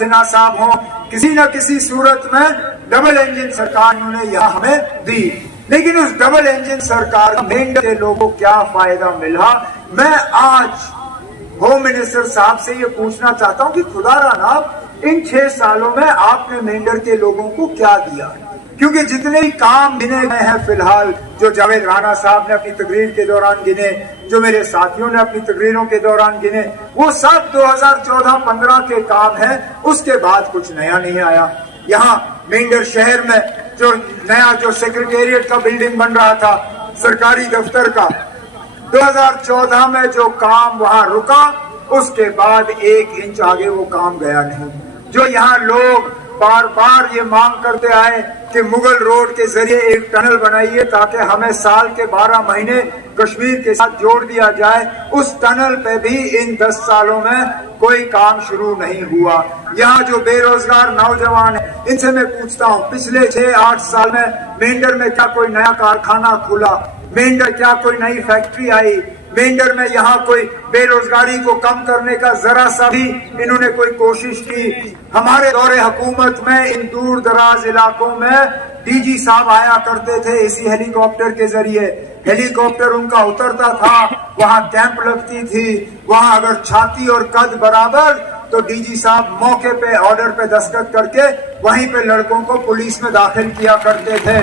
सिन्हा साहब हों, किसी न किसी सूरत में डबल इंजन सरकार ने यहाँ हमें दी। लेकिन उस डबल इंजन सरकार का मेंढर के लोगों को क्या फायदा मिला? मैं आज होम मिनिस्टर साहब से ये पूछना चाहता हूँ कि खुदारा नाम इन 6 सालों में आपने मेंढर के लोगों को क्या दिया? क्योंकि जितने ही काम गिने गए हैं फिलहाल, जो जावेद राणा साहब ने अपनी तकरीर के दौरान गिने, जो मेरे साथियों ने अपनी तकरीरों के दौरान गिने, वो सब 2014-15 के काम हैं। उसके बाद कुछ नया नहीं आया। यहाँ मेंढर शहर में जो नया जो सेक्रेटेरिएट का बिल्डिंग बन रहा था, सरकारी दफ्तर का, 2014 में जो काम वहां रुका, उसके बाद 1 इंच आगे वो काम गया नहीं। जो यहाँ लोग बार बार ये मांग करते आए कि मुगल रोड के जरिए एक टनल बनाइए ताकि हमें साल के 12 महीने कश्मीर के साथ जोड़ दिया जाए, उस टनल पे भी इन 10 सालों में कोई काम शुरू नहीं हुआ। यहाँ जो बेरोजगार नौजवान हैं, इनसे मैं पूछता हूँ, पिछले 6-8 साल में मेंढर में क्या कोई नया कारखाना खुला? मेंढर क्या कोई नई फैक्ट्री आई? मेंढर में यहाँ कोई बेरोजगारी को कम करने का जरा सा भी इन्होंने कोई कोशिश की? हमारे दौरे हुकूमत में इन दूर दराज इलाकों में डीजी साहब आया करते थे इसी हेलीकॉप्टर के जरिए। हेलीकॉप्टर उनका उतरता था, वहाँ कैंप लगती थी, वहाँ अगर छाती और कद बराबर तो डीजी साहब मौके पे ऑर्डर पे दस्तखत करके वहीं पे लड़कों को पुलिस में दाखिल किया करते थे।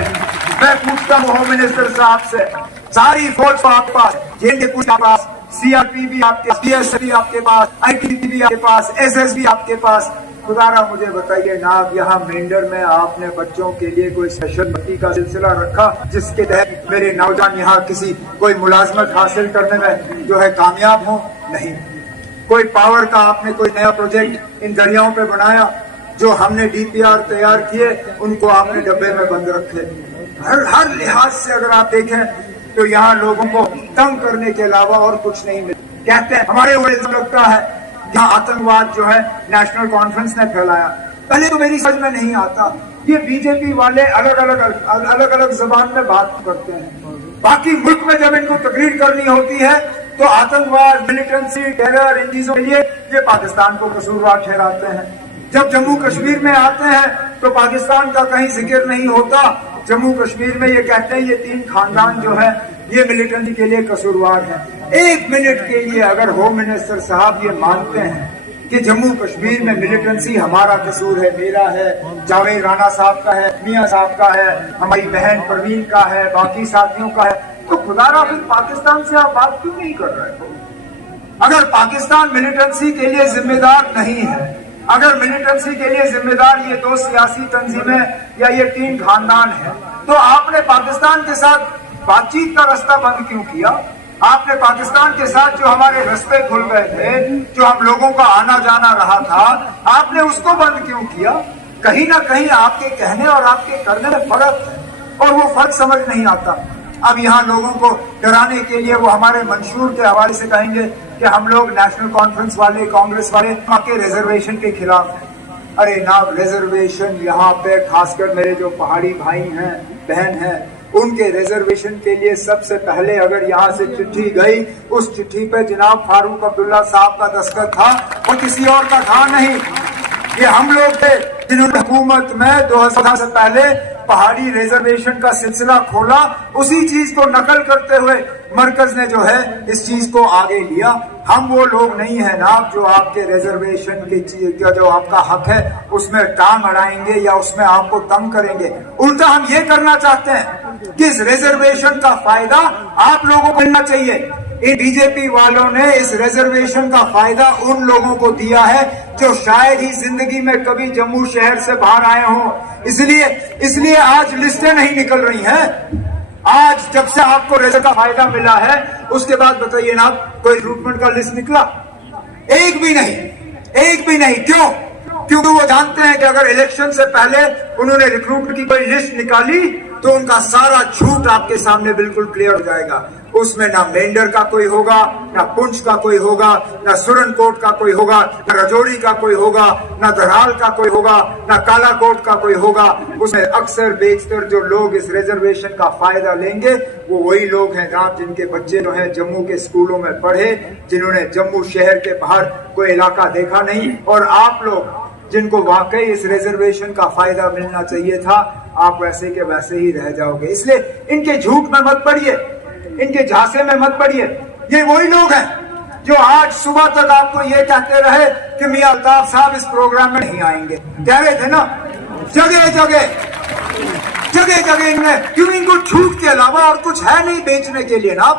मैं पूछता हूँ होम मिनिस्टर साहब से, सारी फोर्स आपके पास, जेल के पास, सीआरपी भी आपके, पीएसएफ भी आपके पास, आईटीबीपी भी आपके पास, एसएस भी आपके पास, खुदारा मुझे बताइए ना, यहाँ मेंढर में आपने बच्चों के लिए कोई स्पेशल भर्ती का सिलसिला रखा जिसके तहत मेरे नौजवान यहाँ किसी कोई मुलाजमत हासिल करने में जो है कामयाब हो? नहीं। कोई पावर का आपने कोई नया प्रोजेक्ट इन दरियाओं पे बनाया? जो हमने डीपीआर तैयार किए उनको आपने डब्बे में बंद रखे। हर लिहाज से अगर आप देखें तो यहाँ लोगों को तंग करने के अलावा और कुछ नहीं मिलता। कहते हैं हमारे ऊपर लगता है यहाँ आतंकवाद जो है नेशनल कॉन्फ्रेंस ने फैलाया। पहले तो मेरी समझ में नहीं आता, ये बीजेपी वाले अलग अलग जबान में बात करते हैं, बाकी मुल्क में जब इनको तकरीर करनी होती है तो आतंकवाद, मिलिटेंसी, टेरर, इन चीजों के लिए ये पाकिस्तान को कसूरवार ठहराते हैं। जब जम्मू कश्मीर में आते हैं तो पाकिस्तान का कहीं जिक्र नहीं होता। जम्मू कश्मीर में ये कहते हैं ये 3 खानदान जो है ये मिलिटेंसी के लिए कसूरवार है। 1 मिनट के लिए अगर होम मिनिस्टर साहब ये मानते हैं कि जम्मू कश्मीर में मिलिटेंसी हमारा कसूर है, मेरा है, जावेद राणा साहब का है, मियां साहब का है, हमारी बहन परवीन का है, बाकी साथियों का है, तो खुदारा फिर पाकिस्तान से आप बात क्यों नहीं कर रहे हो? अगर पाकिस्तान मिलिटेंसी के लिए जिम्मेदार नहीं है, अगर मिलिटेंसी के लिए जिम्मेदार ये 2 सियासी तंजीमें या ये 3 खानदान है, तो आपने पाकिस्तान के साथ बातचीत का रास्ता बंद क्यों किया? आपने पाकिस्तान के साथ जो हमारे रास्ते खुल गए थे, जो हम लोगों का आना जाना रहा था, आपने उसको बंद क्यों किया? कहीं ना कहीं आपके कहने और आपके करने में फर्क है और वो फर्क समझ नहीं आता। अब यहाँ लोगों को डराने के लिए वो हमारे मंशूर के हवाले से कहेंगे कि हम लोग नेशनल कॉन्फ्रेंस वाले, कांग्रेस वाले आपके रिजर्वेशन के खिलाफ हैं। अरे ना, रिजर्वेशन यहाँ पे खासकर मेरे जो पहाड़ी भाई हैं, बहन हैं, उनके रिजर्वेशन के लिए सबसे पहले अगर यहाँ से चिट्ठी गई, उस चिट्ठी पे जनाब फारूक अब्दुल्ला साहब का दस्तखत था और किसी और का था नहीं। ये हम लोग थे जिन्होंने हुकूमत में 2014 से पहले पहाड़ी रिजर्वेशन का सिलसिला खोला। उसी चीज को नकल करते हुए मरकज ने जो है इस चीज को आगे लिया। हम वो लोग नहीं है ना जो आपके रिजर्वेशन की चीज जो आपका हक है उसमें टांग अड़ाएंगे या उसमें आपको तंग करेंगे। उल्टा हम ये करना चाहते हैं कि इस रिजर्वेशन का फायदा आप लोगों को मिलना चाहिए। इन बीजेपी वालों ने इस रिजर्वेशन का फायदा उन लोगों को दिया है जो शायद ही जिंदगी में कभी जम्मू शहर से बाहर आए हों। इसलिए आज लिस्टें नहीं निकल रही हैं। आज जब से आपको रिजर्वेशन का फायदा मिला है उसके बाद बताइए ना कोई रिक्रूटमेंट का लिस्ट निकला? एक भी नहीं। क्यों? क्योंकि वो जानते हैं कि अगर इलेक्शन से पहले उन्होंने रिक्रूटमेंट की कोई लिस्ट निकाली तो उनका सारा झूठ आपके सामने बिल्कुल क्लियर हो जाएगा। उसमें ना मेंढर का कोई होगा, ना पुंछ का कोई होगा, ना सुरनकोट का कोई होगा, ना रजौरी का कोई होगा, ना धराल का कोई होगा, ना कालाकोट का कोई होगा। उसमें अक्सर बेशतर जो लोग इस रिजर्वेशन का फायदा लेंगे वो वही लोग हैं जनाब जिनके बच्चे जो हैं जम्मू के स्कूलों में पढ़े, जिन्होंने जम्मू शहर के बाहर कोई इलाका देखा नहीं। और आप लोग جن کو واقعی اس ریزرویشن کا فائدہ ملنا چاہیے تھا، آپ ویسے کے ویسے ہی رہ جاؤ گے. اس لیے ان کے جھوٹ میں مت پڑیے، ان کے جھانسے میں مت پڑیے. یہ وہی لوگ ہیں جو آج صبح تک آپ کو یہ کہتے رہے کہ میاں الطاف صاحب اس پروگرام میں نہیں آئیں گے. کہہ رہے تھے نا، جگہ جگہ ان میں، کیوں ان کو جھوٹ کے علاوہ اور کچھ ہے نہیں بیچنے کے لیے نا.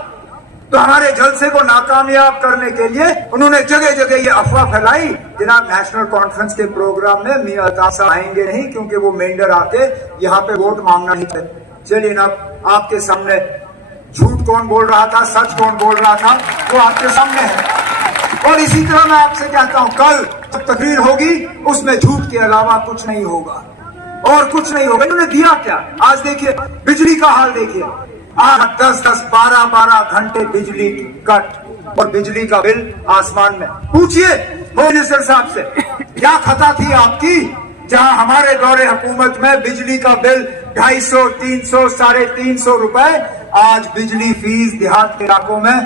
تو ہمارے جلسے کو ناکامیاب کرنے کے لیے انہوں نے جگہ جگہ یہ افواہ پھیلائی جناب نیشنل کانفرنس کے پروگرام میں میاں الطاف صاحب آئیں گے نہیں کیونکہ وہ مینڈر آ کے یہاں پہ ووٹ مانگنا نہیں چاہتے. چلیے نا، آپ کے سامنے جھوٹ کون بول رہا تھا، سچ کون بول رہا تھا، وہ آپ کے سامنے ہے. اور اسی طرح میں آپ سے کہتا ہوں، کل جب تقریر ہوگی اس میں جھوٹ کے علاوہ کچھ نہیں ہوگا اور کچھ نہیں ہوگا. انہوں نے دیا کیا؟ آج دیکھیے بجلی کا حال دیکھیے، آج 10-10 12-12 گھنٹے بجلی کٹ اور بجلی کا بل آسمان میں. پوچھئے ہوم منسٹر صاحب سے کیا خطا تھی آپ کی، جہاں ہمارے دور حکومت میں بجلی کا بل 250 300 350 روپے، آج بجلی فیس دیہات کے علاقوں میں